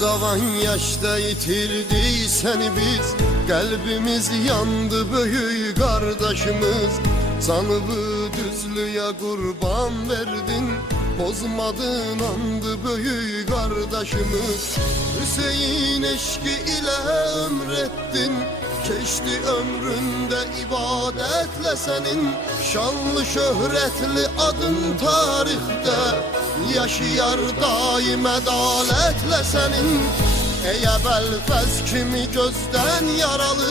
Cavan yaşta yitirdik seni biz, kalbimiz yandı böyük kardeşimiz. Canımı düzlüğe kurban verdin, bozmadın andı böyük kardeşimiz. Hüseyin eşki ile ömrettin, geçti ömründe ibadetle senin. Şanlı şöhretli adın tarihte, yaşayar daim adaletle senin. Ey Ebelfez kimi gözden yaralı,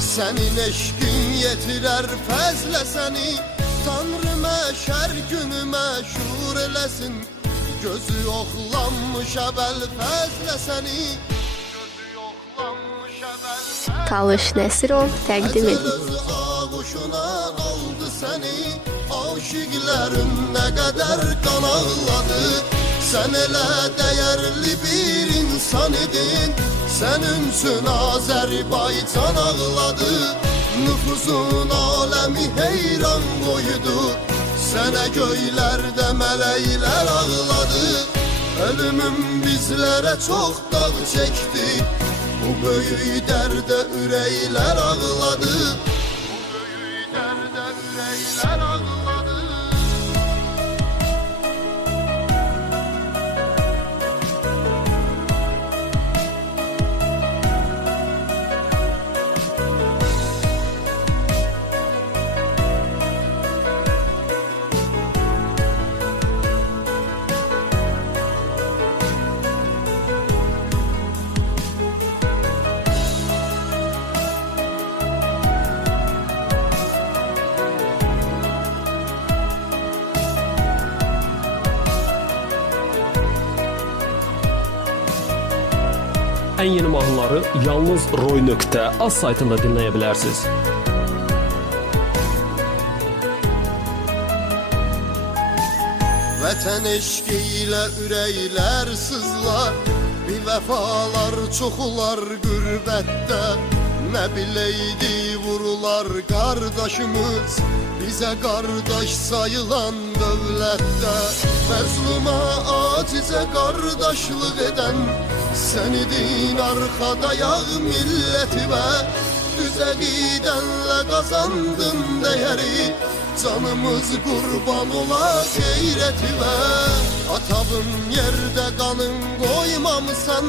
senin eşkin yetirer fezle seni. Tanrı meşer günü meşhur eləsin, gözü oxlanmış Ebelfezle seni. Gözü oxlanmış Ebelfez. Talış Nəsirov təqdim edir. Ağuşuna aldı seni, aşıkların ne kadar kan ağladı. Sen elə değerli bir insan idin, senin üçün Azerbaycan ağladı. Nüfusun alemi heyran koydu, sene göylerde melekler ağladı. Ölümün bizlere çok dağ çekti, bu böyük derde üreyler ağladı. Bu böyük derde üreyler ağladı. En yeni mahnıları yalnız Roy.az saytında dinleyebilirsiniz. Vətən eşqiyle ürəklər sızlar, bir vəfalar çoxular qürbətdə. Nə biləydi vurular qardaşımız, bizə qardaş sayılan dövlətdə. Məzluma acizə qardaşlıq edən, sən idin arxada yağ milləti və düzə qidənlə qazandın dəyəri. Canımız qurban ola qeyrəti və atabın yerdə qanın qoymamısan,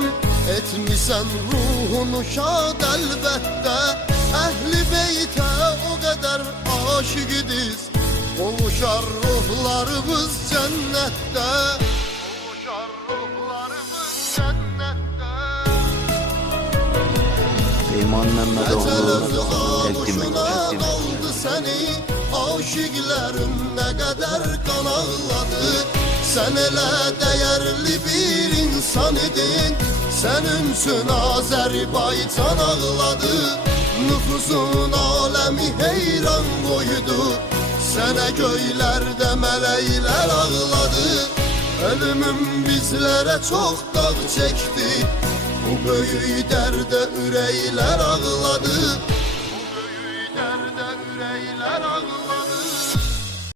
etmisən ruhunu şad əlbəttə. Əhli beytə o qədər aşıq idiz, qovuşar ruhlarımız cənnətdə. Qovuşar ruhlarımız cənnətdə. Süleyman Məmmədoğlu təqdim aldı səni, aşıqların nə qədər qan ağladı. Sən elə dəyərli bir insan idin, sənin üçün Azərbaycan ağladı. Nüfusun aləmi heyran qoydu, sənə göylərdə mələklər ağladı. Ölümün bizlərə çox dağ çəkdi, bu böyük dərdə ürəklər ağladı. Bu böyük dərdə ürəklər ağladı.